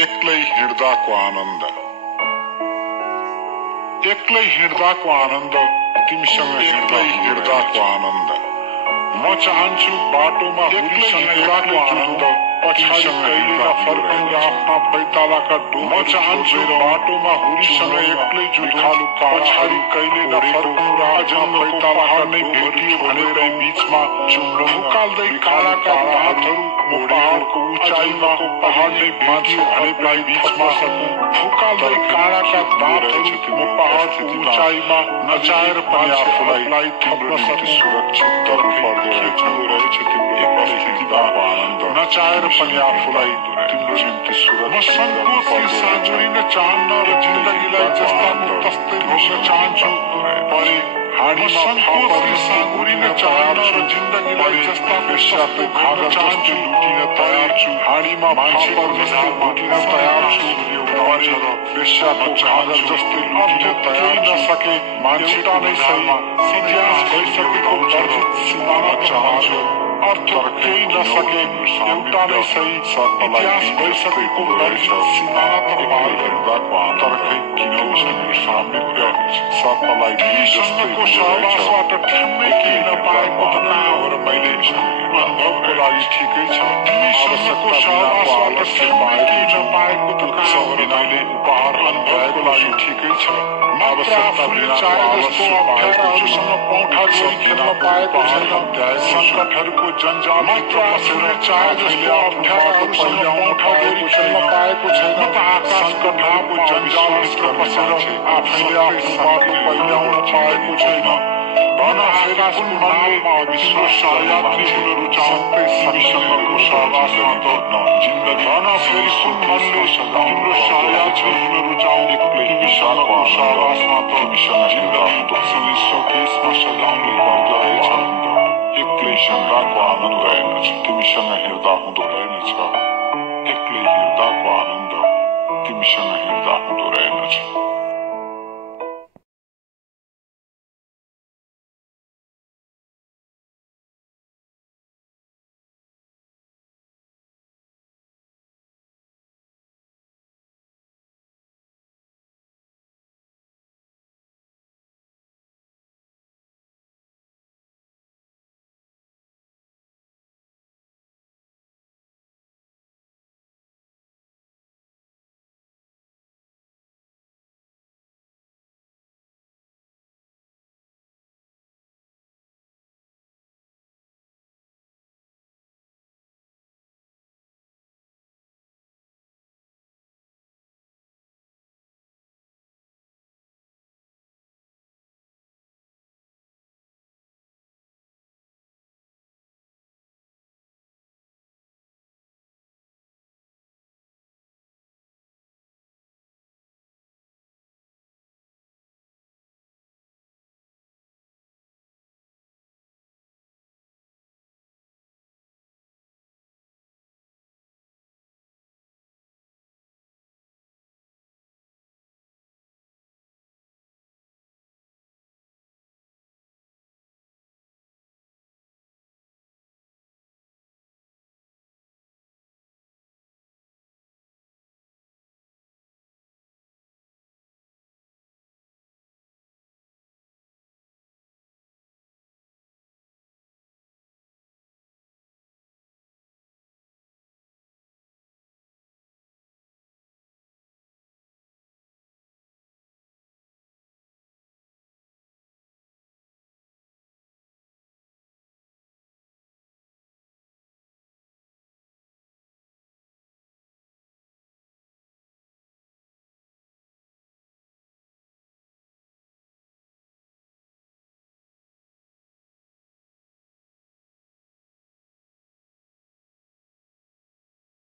एक्लै हिँड्दाको आनन्द, एक्लै हिँड्दाको आनन्द, तिमीसँग एक्लै हिँड्दाको आनन्द। म चाहन्छु बाटोमा हुरीसँग हिँड्दाको आनन्द, पछाडि कहिले नफर्कने आफ्ना पैतालाका डोर। म चाहन्छु बाटोमा हुरीसँग एक्लै जुझालु पछाडि कहिले नफर्कने आफ्ना पैतालाका नै भेटियो भनेर बीचमा चुम्लो फुकाल्दै कालाका हातहरू म पहाडको उचाइमा पहाड नै भेटियो भने बीचमा फुकाल्दै कालाका दाँतहरू म पहाडको उचाइमा नचाहेर पनि आफूलाई थप्न सक्ने सुरक्षित तर्फ रहेछ तिम्रो उपस्थितिमा आनन्द नचाहेर पनि आफूलाई तिम्रो निम्ति सुरक्षित संकोचले साँझुरिन चाहन्न र जिन्दगीलाई जस्ताको तस्तै भोग्न चाहन्छु परे हाडीमा संकोचले साँझुरिन चाहन्न र जिन्दगीलाई जस्ताको तस्तै भोग्न चाहन्छु लुटिन तयार छु हाडीमा मान्छेको जस्तै लुटिन तयार छु परे वेश्याको घाँगर जस्तै लुटिन तयार नसके मान्छेटा नै सही इतिहास भइसकेको वर्जित सिमाना चाहन्छु अर्थ केही नसके एउटा नै सही इतिहास भइसकेको वर्जित सिमाना त पार गर्दाको आन्तर्कै किन उसले साम्य सर्पलाई तिमीसँगको सहवासबाट ठ्याम्मै केही नपाएको त कहाँ हो र मैले अनुभवको लागि ठिकै छ तिमीसँगको सहवासबाट ठ्याम्मै केही नपाएको त कहाँ हो र मैले उपहार अनुभवको लागि ठिकै छ मात्र आफूले चाहे जस्तो अप्ठ्याराहरूसँग पौठा जोडी खेल्न पाएको छैन सङ्कटहरूको जन्जाल मात्र आफूले चाहे जस्तो अप्ठ्याराहरूसँग पौठा जोडी खेल्न पाएको छैन म त आकाशको जन्जालभित्र बसेर आफैले आफ्नो बाटो पहिल्याउन पाएको छैन धन आकाशको नाममा अविश्वास यात्री हुन रुचाउँदै तिमीसँगको सहवासमा त जिन्दगी धन फेरि सुन मनले तिम्रो सहयात्री हुन रुचाउने तिमीसँगको सहवासमा त जिन्दगी सँगै सोकेसमा सजाउनु पर्दो रहेछ एक्लै हिँड्दाको आनन्द रहेनछ तिमीसँग हिँड्दा हुँदो रहेनछ एक्लै हिँड्दाको आनन्द तिमीसँग हिँड्दा हुँदो रहेनछ